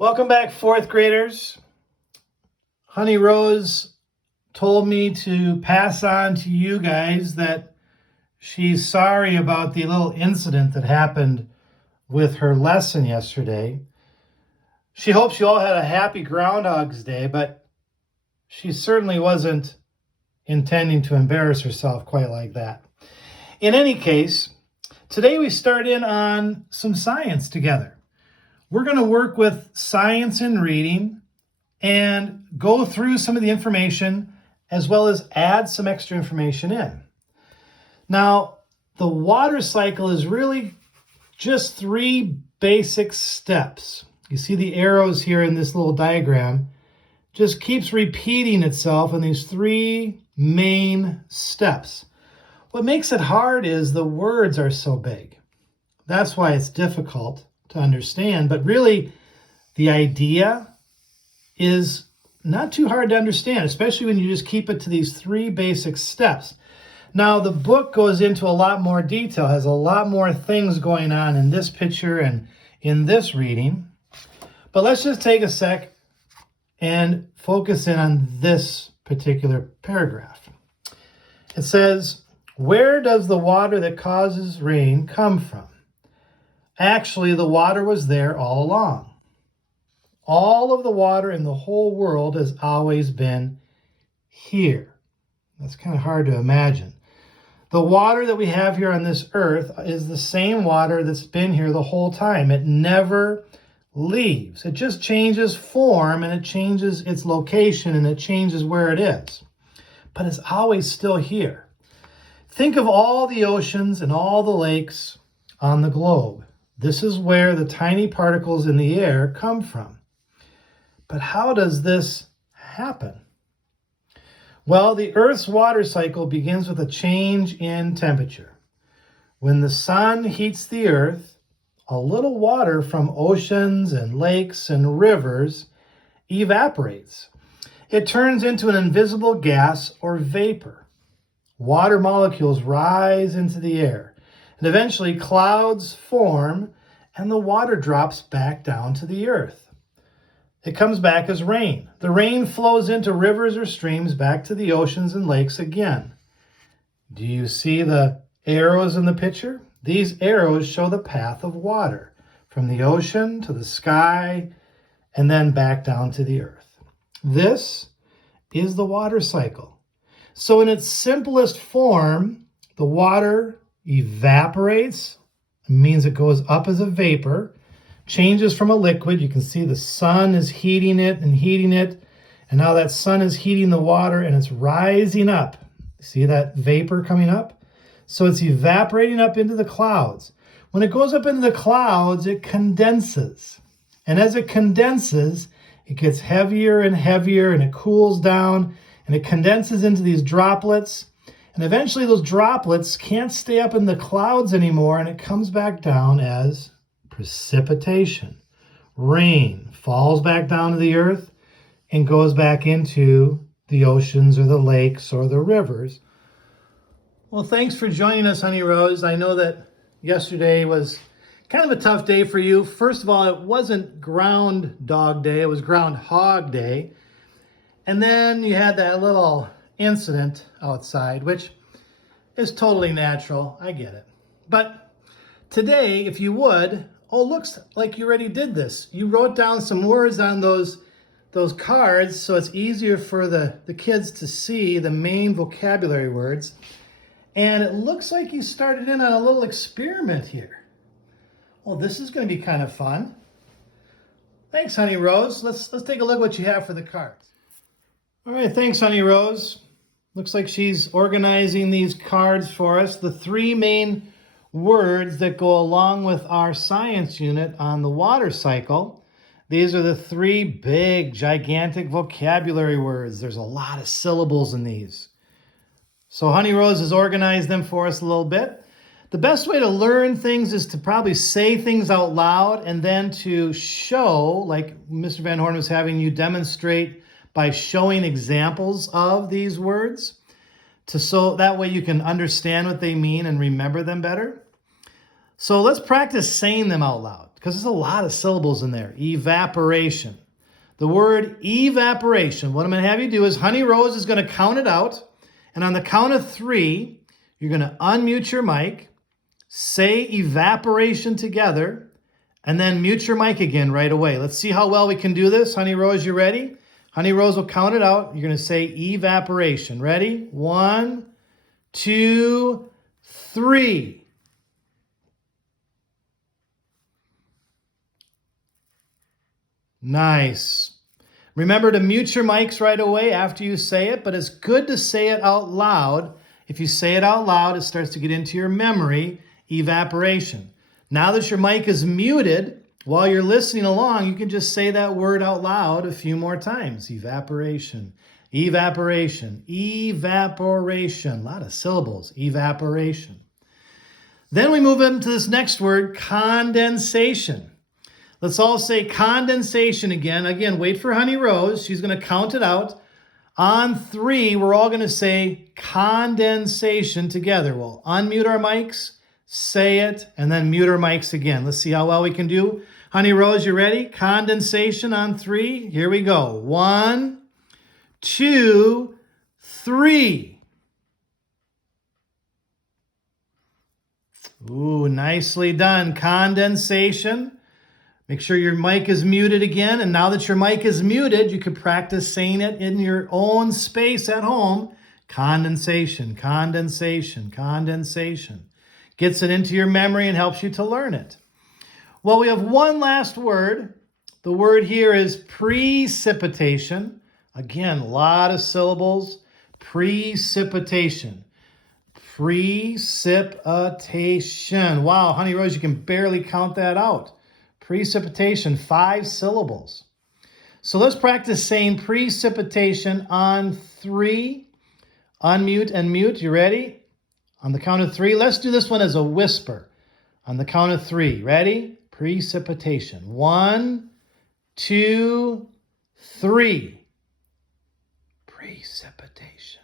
Welcome back, fourth graders. Honey Rose told me to pass on to you guys that she's sorry about the little incident that happened with her lesson yesterday. She hopes you all had a happy Groundhog's Day, but she certainly wasn't intending to embarrass herself quite like that. In any case, today we start in on some science together. We're going to work with science and reading and go through some of the information as well as add some extra information in. Now, the water cycle is really just three basic steps. You see the arrows here in this little diagram. Just keeps repeating itself in these three main steps. What makes it hard is the words are so big. That's why it's difficult to understand, but really the idea is not too hard to understand, especially when you just keep it to these three basic steps. Now, the book goes into a lot more detail, has a lot more things going on in this picture and in this reading, but let's just take a sec and focus in on this particular paragraph. It says, "Where does the water that causes rain come from?" Actually, the water was there all along. All of the water in the whole world has always been here. That's kind of hard to imagine. The water that we have here on this earth is the same water that's been here the whole time. It never leaves. It just changes form and it changes its location and it changes where it is. But it's always still here. Think of all the oceans and all the lakes on the globe. This is where the tiny particles in the air come from. But how does this happen? Well, the Earth's water cycle begins with a change in temperature. When the sun heats the Earth, a little water from oceans and lakes and rivers evaporates. It turns into an invisible gas or vapor. Water molecules rise into the air. And eventually clouds form and the water drops back down to the earth. It comes back as rain. The rain flows into rivers or streams back to the oceans and lakes again. Do you see the arrows in the picture? These arrows show the path of water from the ocean to the sky and then back down to the earth. This is the water cycle. So in its simplest form, the water evaporates. It means it goes up as a vapor, changes from a liquid. You can see the sun is heating it, and now that sun is heating the water and it's rising up. See that vapor coming up? So it's evaporating up into the clouds. When it goes up into the clouds, it condenses. And as it condenses, it gets heavier and heavier and it cools down and it condenses into these droplets. And eventually those droplets can't stay up in the clouds anymore and it comes back down as precipitation. Rain falls back down to the earth and goes back into the oceans or the lakes or the rivers. Well, thanks for joining us, Honey Rose. I know that yesterday was kind of a tough day for you. First of all, it wasn't Groundhog Day, it was Groundhog Day. And then you had that little incident outside, which is totally natural. I get it. But today, if you would, looks like you already did this. You wrote down some words on those cards so it's easier for the kids to see the main vocabulary words. And it looks like you started in on a little experiment here. Well, this is going to be kind of fun. Thanks, Honey Rose. Let's take a look at what you have for the cards. All right, thanks, Honey Rose. Looks like she's organizing these cards for us. The three main words that go along with our science unit on the water cycle. These are the three big, gigantic vocabulary words. There's a lot of syllables in these. So Honey Rose has organized them for us a little bit. The best way to learn things is to probably say things out loud and then to show, like Mr. Van Horn was having you demonstrate by showing examples of these words, so that way you can understand what they mean and remember them better. So let's practice saying them out loud. because there's a lot of syllables in there. Evaporation. The word evaporation. What I'm going to have you do is Honey Rose is going to count it out. And on the count of 3, you're going to unmute your mic, say evaporation together, and then mute your mic again right away. Let's see how well we can do this. Honey Rose, you ready? Honey Rose will count it out. You're going to say evaporation. Ready? 1, 2, 3. Nice. Remember to mute your mics right away after you say it, but it's good to say it out loud. If you say it out loud, it starts to get into your memory, evaporation. Now that your mic is muted, while you're listening along, you can just say that word out loud a few more times. Evaporation, evaporation, evaporation. A lot of syllables, evaporation. Then we move into this next word, condensation. Let's all say condensation again. Again, wait for Honey Rose. She's going to count it out. On 3, we're all going to say condensation together. We'll unmute our mics, say it, and then mute our mics again. Let's see how well we can do. Honey Rose, you ready? Condensation on 3. Here we go. 1, 2, 3. Ooh, nicely done. Condensation. Make sure your mic is muted again. And now that your mic is muted, you can practice saying it in your own space at home. Condensation, condensation, condensation. Gets it into your memory and helps you to learn it. Well, we have one last word. The word here is precipitation. Again, a lot of syllables. Precipitation. Precipitation. Wow, Honey Rose, you can barely count that out. Precipitation, 5 syllables. So let's practice saying precipitation on 3. Unmute and mute. You ready? On the count of 3. Let's do this one as a whisper. On the count of 3. Ready? Precipitation. 1, 2, 3. Precipitation.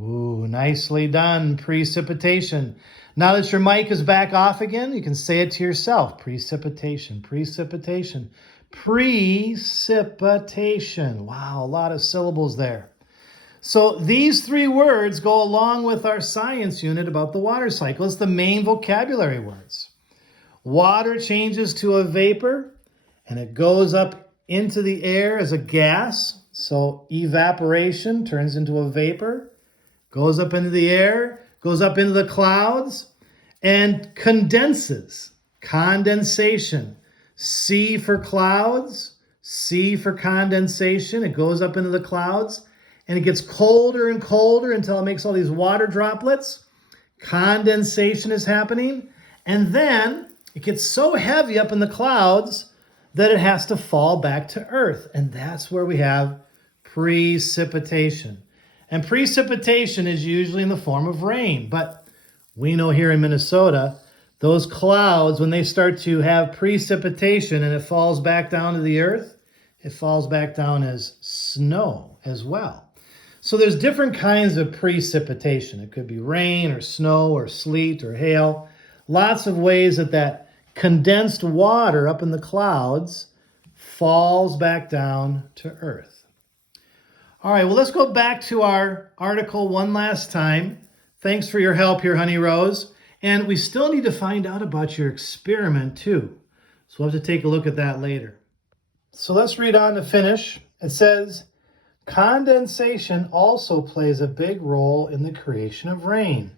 Ooh, nicely done. Precipitation. Now that your mic is back off again, you can say it to yourself. Precipitation, precipitation, precipitation. Wow, a lot of syllables there. So these 3 words go along with our science unit about the water cycle. It's the main vocabulary words. Water changes to a vapor, and it goes up into the air as a gas. So evaporation turns into a vapor, goes up into the air, goes up into the clouds, and condenses. Condensation. C for clouds, C for condensation. It goes up into the clouds, and it gets colder and colder until it makes all these water droplets. Condensation is happening, and then it gets so heavy up in the clouds that it has to fall back to earth, and that's where we have precipitation. And precipitation is usually in the form of rain. But we know here in Minnesota, those clouds, when they start to have precipitation and it falls back down to the earth, it falls back down as snow as well. So there's different kinds of precipitation. It could be rain or snow or sleet or hail. Lots of ways that condensed water up in the clouds falls back down to earth. All right, well, let's go back to our article one last time. Thanks for your help here, Honey Rose. And we still need to find out about your experiment, too. So we'll have to take a look at that later. So let's read on to finish. It says, condensation also plays a big role in the creation of rain.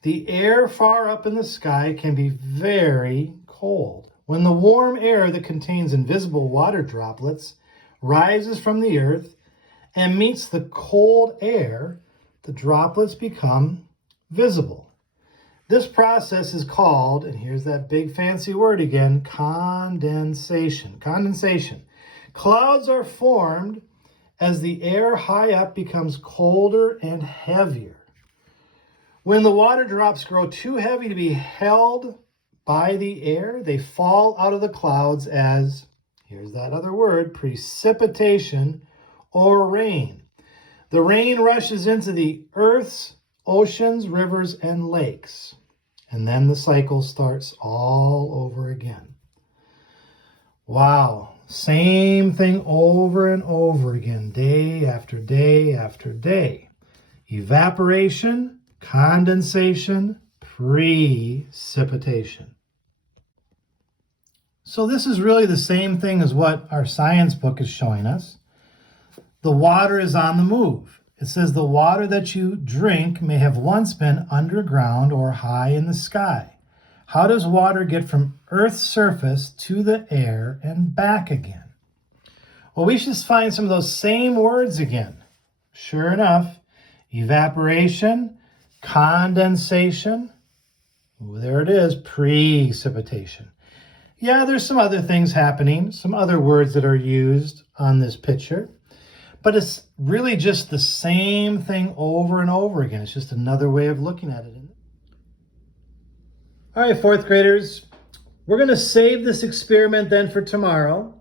The air far up in the sky can be very cold. When the warm air that contains invisible water droplets rises from the earth and meets the cold air, the droplets become visible. This process is called, and here's that big fancy word again, condensation. Condensation. Clouds are formed as the air high up becomes colder and heavier. When the water drops grow too heavy to be held by the air, they fall out of the clouds as, here's that other word, precipitation, or rain. The rain rushes into the earth's oceans, rivers, and lakes. And then the cycle starts all over again. Wow, same thing over and over again, day after day after day. Evaporation, condensation, precipitation. So this is really the same thing as what our science book is showing us. The water is on the move. It says the water that you drink may have once been underground or high in the sky. How does water get from Earth's surface to the air and back again? Well, we should find some of those same words again. Sure enough, evaporation, condensation, there it is, precipitation. Yeah, there's some other things happening, some other words that are used on this picture, but it's really just the same thing over and over again. It's just another way of looking at it. All right, fourth graders, we're going to save this experiment then for tomorrow.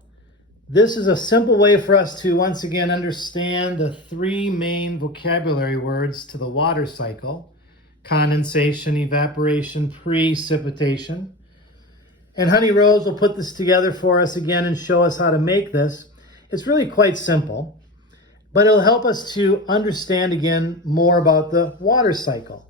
This is a simple way for us to once again understand the three main vocabulary words to the water cycle: condensation, evaporation, precipitation. And Honey Rose will put this together for us again and show us how to make this. It's really quite simple, but it'll help us to understand again more about the water cycle.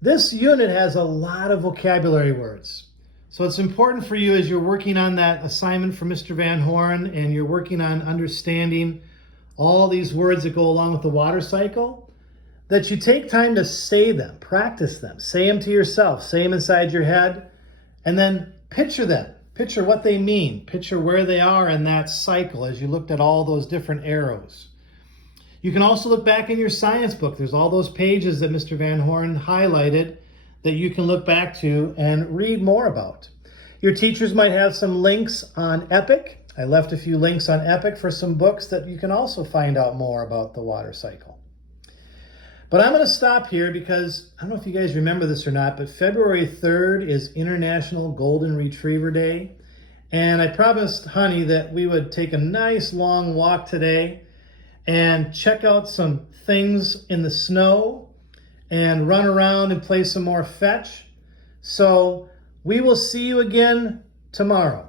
This unit has a lot of vocabulary words. So it's important for you as you're working on that assignment for Mr. Van Horn and you're working on understanding all these words that go along with the water cycle, that you take time to say them, practice them, say them to yourself, say them inside your head, and then picture them. Picture what they mean. Picture where they are in that cycle as you looked at all those different arrows. You can also look back in your science book. There's all those pages that Mr. Van Horn highlighted that you can look back to and read more about. Your teachers might have some links on EPIC. I left a few links on EPIC for some books that you can also find out more about the water cycle. But I'm going to stop here because I don't know if you guys remember this or not, but February 3rd is International Golden Retriever Day. And I promised Honey that we would take a nice long walk today and check out some things in the snow and run around and play some more fetch. So we will see you again tomorrow.